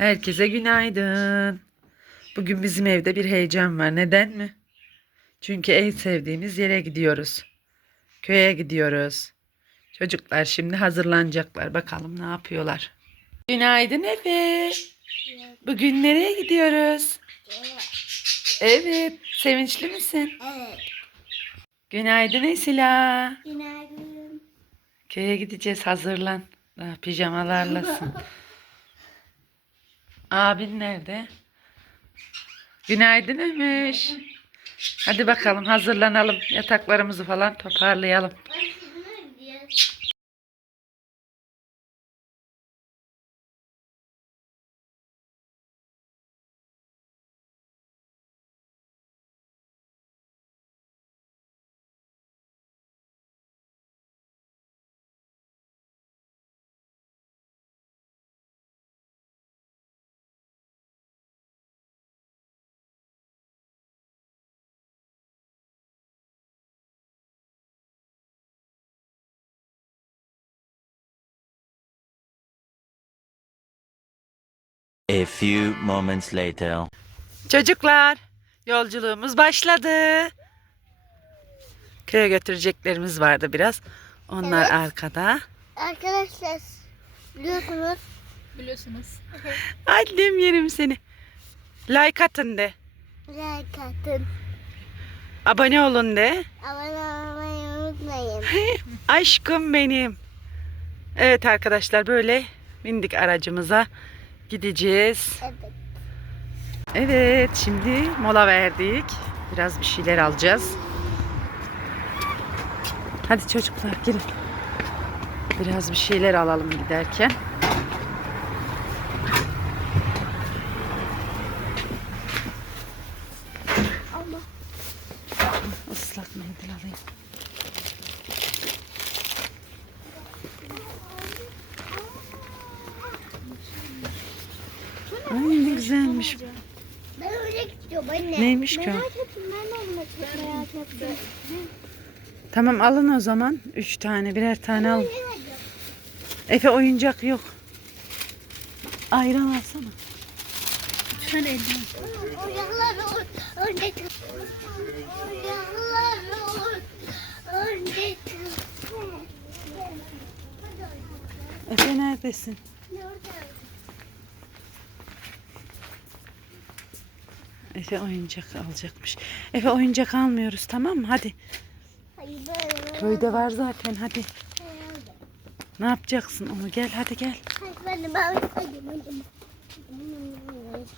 Herkese günaydın. Bugün bizim evde bir heyecan var. Neden mi? Çünkü en sevdiğimiz yere gidiyoruz. Köye gidiyoruz. Çocuklar şimdi hazırlanacaklar. Bakalım ne yapıyorlar. Günaydın Efe. Bugün nereye gidiyoruz? Evet. Sevinçli misin? Evet. Günaydın Esila. Günaydın. Köye gideceğiz. Hazırlan. Pijamalarlasın. Abin nerede? Günaydın Ömüş. Hadi bakalım hazırlanalım. Yataklarımızı falan toparlayalım. A few moments later. Çocuklar yolculuğumuz başladı. Köye götüreceklerimiz vardı biraz. Onlar Evet. arkada. Arkadaşlar biliyorsunuz Biliyorsunuz. Annem yerim seni. Like atın de. like atın. Abone olun de. Abone olmayı unutmayın. Aşkım benim. Evet arkadaşlar böyle bindik aracımıza gideceğiz. Evet. Evet şimdi mola verdik. Biraz bir şeyler alacağız. Hadi çocuklar girin. Biraz bir şeyler alalım giderken. Allah. Islak mendil alayım. Ay ne güzelmiş. Ben öyle gidiyorum anne. Neymiş ki o? Merak ettim ben de çok merak ettim. Tamam alın o zaman. Üç tane birer tane alın. Efe oyuncak yok. Ayran alsana. Sen elini. Oyunlar olur. Önce Oyunlar olur. Önce Efe neredesin? Efe oyuncak alacakmış. Efe oyuncak almıyoruz tamam mı? Hadi. Hayır. Köyde var zaten hadi. Ne yapacaksın onu? Gel hadi gel.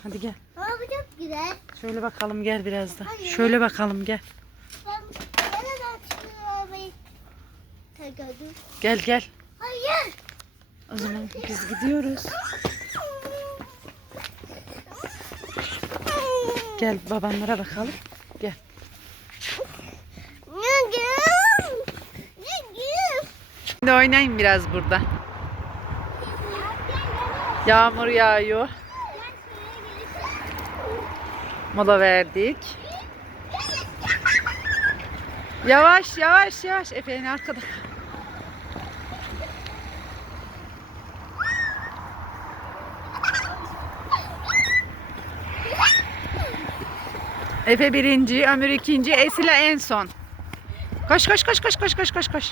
Hadi gel. Ama bu çok güzel. Şöyle bakalım gel biraz da. Şöyle bakalım gel. Ben nereden çıkıyorum? Tegadı. Gel gel. Hayır. O zaman biz gidiyoruz. Gel babanlara bakalım. Gel. Şimdi oynayın biraz burada. Yağmur yağıyor. Mola verdik. Yavaş yavaş yavaş. Efe'nin arkada. Efe birinci, Ömür ikinci, Esila en son. Koş koş koş koş koş koş koş koş.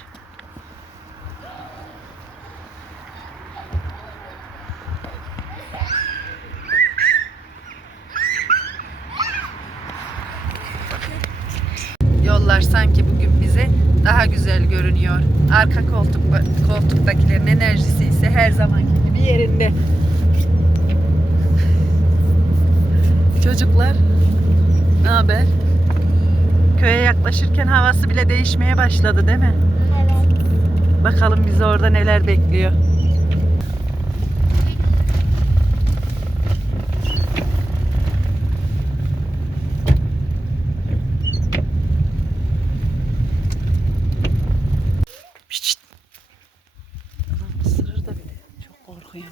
Yollar sanki bugün bize daha güzel görünüyor. Arka koltuk koltuktakilerin enerjisi ise her zamanki gibi yerinde. Çocuklar, ne haber? Köye yaklaşırken havası bile değişmeye başladı değil mi? Evet. Bakalım bizi orada neler bekliyor. Da bile. Çok korkuyorum.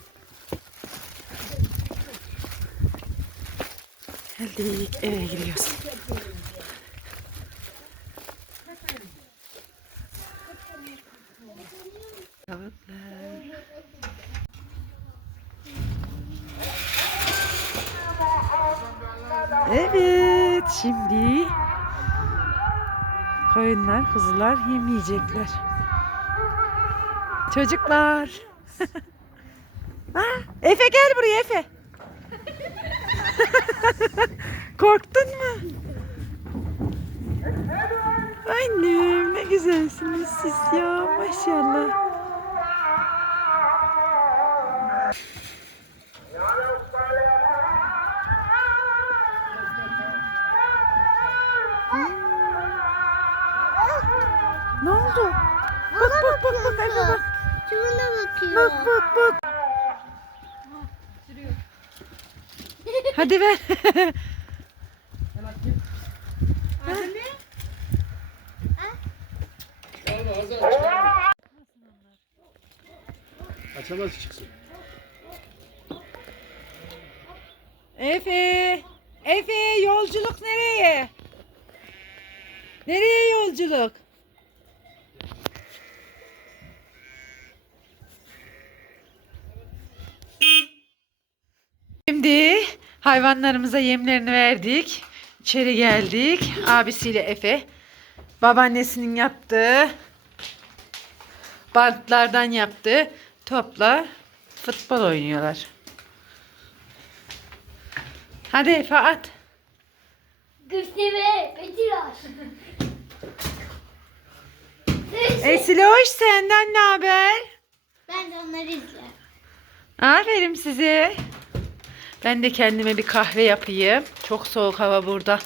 Geldik eve. Tavuklar. Evet şimdi koyunlar kuzular yem yiyecekler. Çocuklar. ha, Efe gel buraya Efe. Korktun mu? Annem ne güzelsiniz siz ya maşallah. Ne oldu? Bak bak bak bak bak. Şuna bakıyor. Bak bak bak. Hadi ver. Açamaz çıksın. Efe. Efe yolculuk nereye? Nereye yolculuk? Şimdi hayvanlarımıza yemlerini verdik. İçeri geldik. Abisiyle Efe. Babaannesinin yaptığı bantlardan yaptığı topla futbol oynuyorlar. Hadi Efe at. Gülseve, Betirar. Esiloş senden ne haber? Ben de onları izlerim. Aferin size. Ben de kendime bir kahve yapayım. Çok soğuk hava burada.